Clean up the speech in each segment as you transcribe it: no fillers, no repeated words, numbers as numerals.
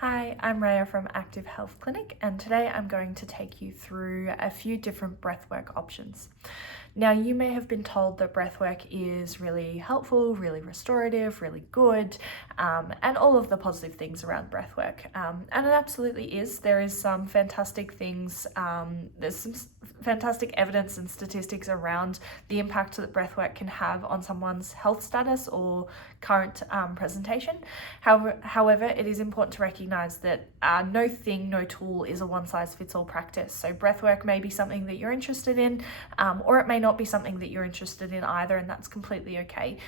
Hi, I'm Raeya from Active Health Clinic, and today I'm going to take you through a few different breathwork options. Now, you may have been told that breathwork is really helpful, really restorative, really good, and all of the positive things around breathwork. And it absolutely is. There is some fantastic things, there's some fantastic evidence and statistics around the impact that breathwork can have on someone's health status or current presentation. However, it is important to recognize that no tool is a one-size-fits-all practice. So breathwork may be something that you're interested in, or it may not be something that you're interested in either, and that's completely okay.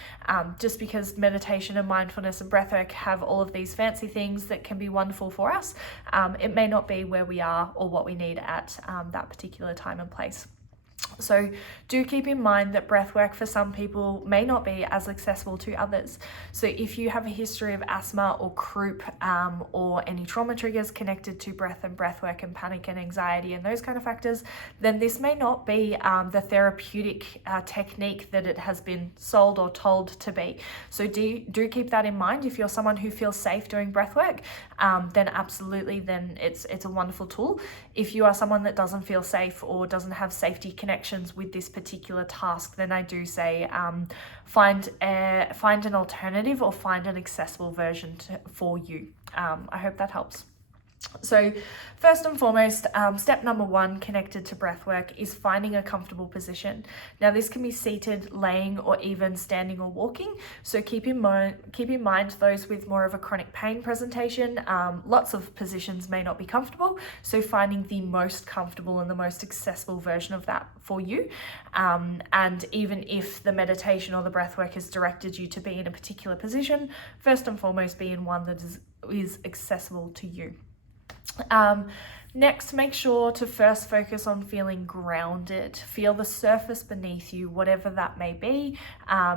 Just because meditation and mindfulness and breathwork have all of these fancy things that can be wonderful for us, it may not be where we are or what we need at that particular time and place. So do keep in mind that breathwork for some people may not be as accessible to others. So if you have a history of asthma or croup or any trauma triggers connected to breath and breathwork and panic and anxiety and those kind of factors, then this may not be the therapeutic technique that it has been sold or told to be. So do keep that in mind. If you're someone who feels safe doing breathwork, then absolutely, then it's a wonderful tool. If you are someone that doesn't feel safe or doesn't have safety connections with this particular task, then I do say find an alternative or find an accessible version for you. I hope that helps. So first and foremost, step number one connected to breathwork is finding a comfortable position. Now this can be seated, laying, or even standing or walking. So keep in mind those with more of a chronic pain presentation. Lots of positions may not be comfortable, so finding the most comfortable and the most accessible version of that for you. And even if the meditation or the breathwork has directed you to be in a particular position, first and foremost be in one that is accessible to you. Next, make sure to first focus on feeling grounded. Feel the surface beneath you, whatever that may be.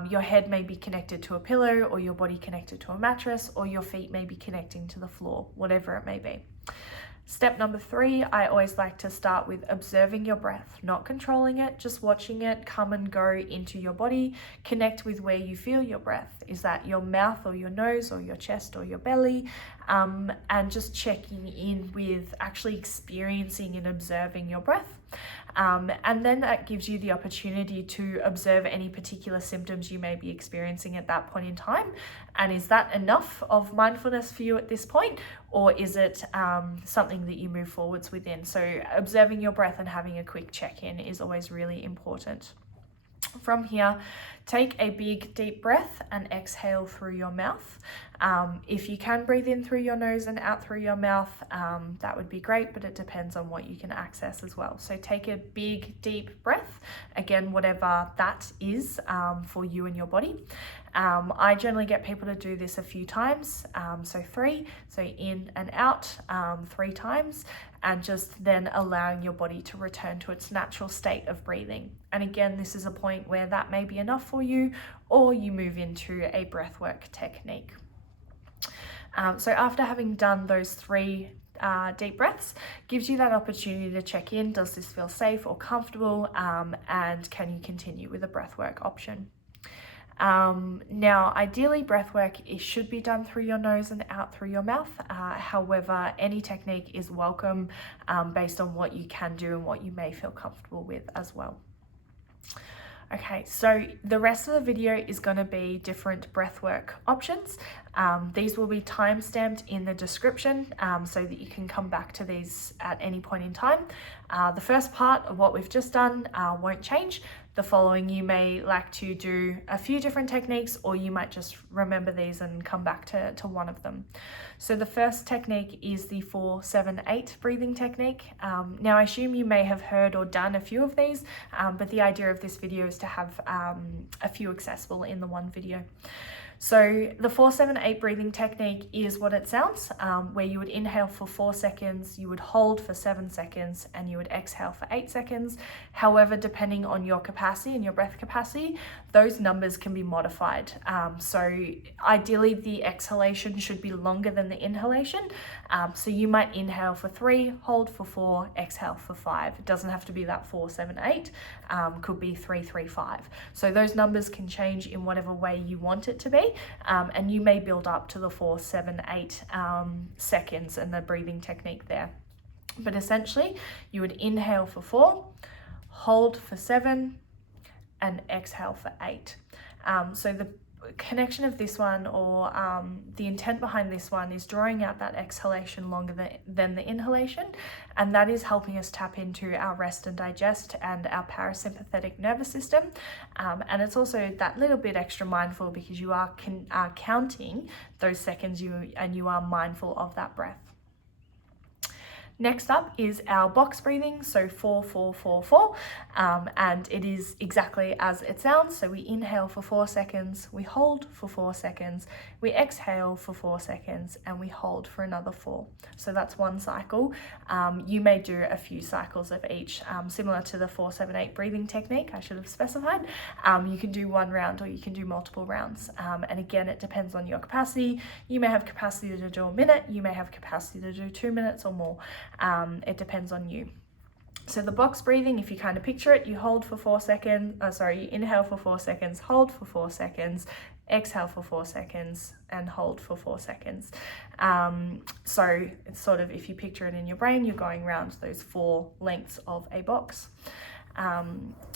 Your head may be connected to a pillow, or your body connected to a mattress, or your feet may be connecting to the floor, whatever it may be. Step number 3, I always like to start with observing your breath, not controlling it, just watching it come and go into your body. Connect with where you feel your breath. Is that your mouth or your nose or your chest or your belly? And just checking in with actually experiencing and observing your breath. And then that gives you the opportunity to observe any particular symptoms you may be experiencing at that point in time. And is that enough of mindfulness for you at this point? Or is it something that you move forwards within? So observing your breath and having a quick check-in is always really important. From here, take a big deep breath and exhale through your mouth. If you can breathe in through your nose and out through your mouth, that would be great, but it depends on what you can access as well. So take a big deep breath, again, whatever that is for you and your body. I generally get people to do this a few times, so 3, so in and out 3 times, and just then allowing your body to return to its natural state of breathing. And again, this is a point where that may be enough for you, or you move into a breathwork technique. So after having done those 3 deep breaths, gives you that opportunity to check in. Does this feel safe or comfortable? And can you continue with a breathwork option? Now, ideally, breathwork should be done through your nose and out through your mouth. However, any technique is welcome based on what you can do and what you may feel comfortable with as well. Okay, so the rest of the video is going to be different breathwork options. These will be time-stamped in the description so that you can come back to these at any point in time. The first part of what we've just done won't change. The following, you may like to do a few different techniques, or you might just remember these and come back to one of them. So the first technique is the 4-7-8 breathing technique. Now I assume you may have heard or done a few of these, but the idea of this video is to have a few accessible in the one video. So the 4-7-8 breathing technique is what it sounds, where you would inhale for 4 seconds, you would hold for 7 seconds, and you would exhale for 8 seconds. However, depending on your capacity and your breath capacity, those numbers can be modified. So ideally the exhalation should be longer than the inhalation. So you might inhale for 3, hold for 4, exhale for 5. It doesn't have to be that 4, 7, 8, could be 3, 3, 5. So those numbers can change in whatever way you want it to be. And you may build up to the 4, 7, 8 seconds and the breathing technique there. But essentially you would inhale for 4, hold for 7, and exhale for 8. So the connection of this one, or the intent behind this one, is drawing out that exhalation longer than the inhalation, and that is helping us tap into our rest and digest and our parasympathetic nervous system. And it's also that little bit extra mindful because you are counting those seconds, and you are mindful of that breath. Next up is our box breathing, so 4, 4, 4, 4, and it is exactly as it sounds. So we inhale for 4 seconds, we hold for 4 seconds, we exhale for 4 seconds, and we hold for another 4. So that's one cycle. You may do a few cycles of each, similar to the 4, 7, 8 breathing technique I should have specified. You can do 1 round or you can do multiple rounds. And again, it depends on your capacity. You may have capacity to do a minute, you may have capacity to do 2 minutes or more. It depends on you. So the box breathing, if you kind of picture it, you hold for 4 seconds, you inhale for 4 seconds, hold for 4 seconds, exhale for 4 seconds, and hold for 4 seconds. So it's sort of, if you picture it in your brain, you're going around those 4 lengths of a box. I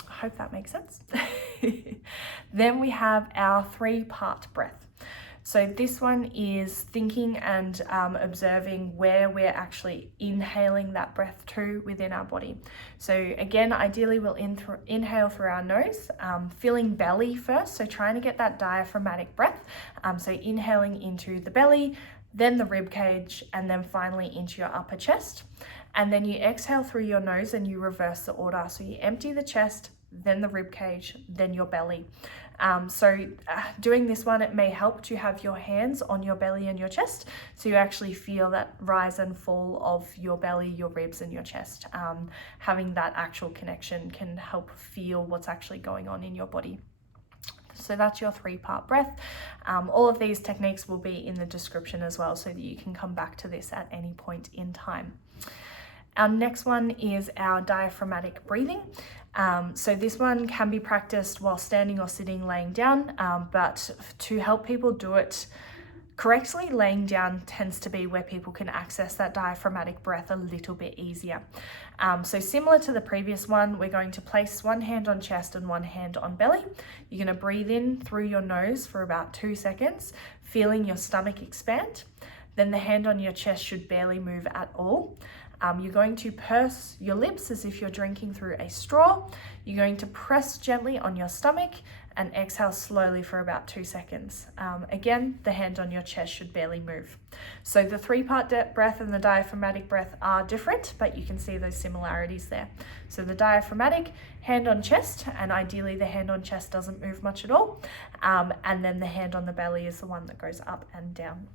hope that makes sense. Then we have our 3-part breath. So this one is thinking and observing where we're actually inhaling that breath to within our body. So again, ideally we'll inhale through our nose, filling belly first. So trying to get that diaphragmatic breath. So inhaling into the belly, then the rib cage, and then finally into your upper chest. And then you exhale through your nose and you reverse the order. So you empty the chest, then the rib cage, then your belly. Doing this one, it may help to have your hands on your belly and your chest, so you actually feel that rise and fall of your belly, your ribs, and your chest. Having that actual connection can help feel what's actually going on in your body. So that's your 3-part breath. All of these techniques will be in the description as well, so that you can come back to this at any point in time. Our next one is our diaphragmatic breathing. So this one can be practiced while standing or sitting, laying down, but to help people do it correctly, laying down tends to be where people can access that diaphragmatic breath a little bit easier. So similar to the previous one, we're going to place one hand on chest and one hand on belly. You're going to breathe in through your nose for about 2 seconds, feeling your stomach expand. Then the hand on your chest should barely move at all. You're going to purse your lips as if you're drinking through a straw. You're going to press gently on your stomach and exhale slowly for about 2 seconds. Again, the hand on your chest should barely move. So the 3-part breath and the diaphragmatic breath are different, but you can see those similarities there. So the diaphragmatic, hand on chest, and ideally the hand on chest doesn't move much at all. And then the hand on the belly is the one that goes up and down.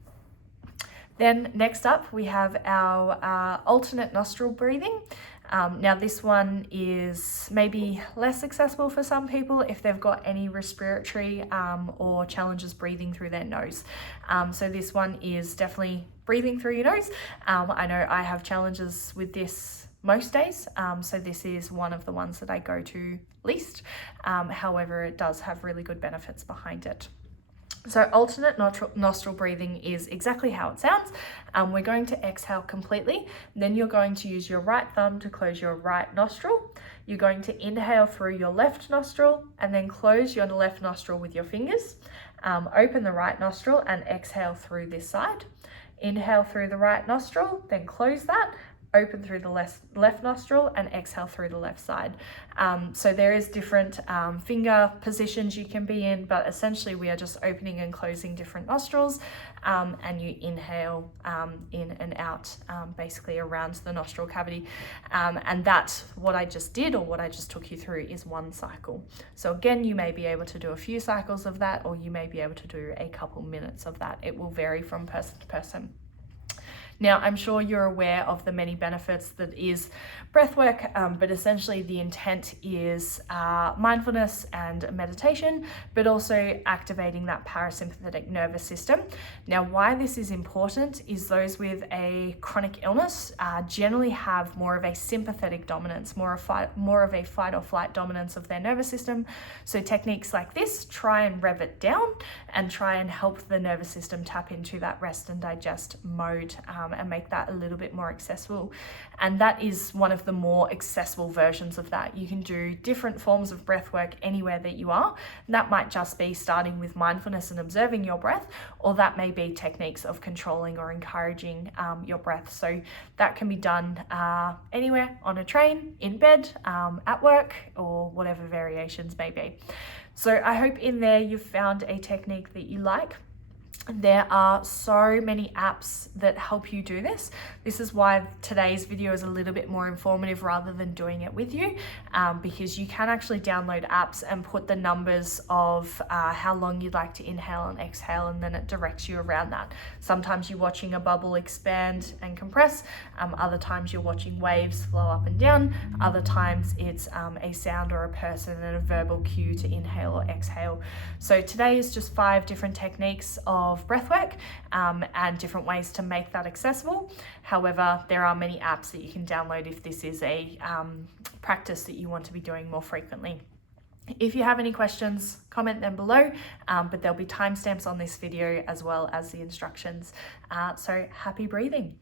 Then next up, we have our alternate nostril breathing. Now this one is maybe less accessible for some people if they've got any respiratory or challenges breathing through their nose. So this one is definitely breathing through your nose. I know I have challenges with this most days, so this is one of the ones that I go to least. However, it does have really good benefits behind it. So alternate nostril breathing is exactly how it sounds. We're going to exhale completely. Then you're going to use your right thumb to close your right nostril. You're going to inhale through your left nostril and then close your left nostril with your fingers. Open the right nostril and exhale through this side. Inhale through the right nostril, then close that. Open through the left nostril and exhale through the left side. So there is different finger positions you can be in, but essentially we are just opening and closing different nostrils, and you inhale in and out, basically around the nostril cavity. And that's what I just did, or what I just took you through, is one cycle. So again, you may be able to do a few cycles of that, or you may be able to do a couple minutes of that. It will vary from person to person. Now, I'm sure you're aware of the many benefits that is breathwork, but essentially the intent is mindfulness and meditation, but also activating that parasympathetic nervous system. Now, why this is important is those with a chronic illness generally have more of a sympathetic dominance, more of a fight or flight dominance of their nervous system. So techniques like this try and rev it down and try and help the nervous system tap into that rest and digest mode, and make that a little bit more accessible. And that is one of the more accessible versions of that. You can do different forms of breath work anywhere that you are. That might just be starting with mindfulness and observing your breath, or that may be techniques of controlling or encouraging your breath. So that can be done anywhere, on a train, in bed, at work, or whatever variations may be. So I hope in there you've found a technique that you like. There are so many apps that help you do this. This is why today's video is a little bit more informative rather than doing it with you, because you can actually download apps and put the numbers of how long you'd like to inhale and exhale, and then it directs you around that. Sometimes you're watching a bubble expand and compress, other times you're watching waves flow up and down, other times it's a sound or a person and a verbal cue to inhale or exhale. So today is just 5 different techniques of breathwork and different ways to make that accessible. However, there are many apps that you can download if this is a practice that you want to be doing more frequently. If you have any questions, comment them below, but there'll be timestamps on this video as well as the instructions. So happy breathing.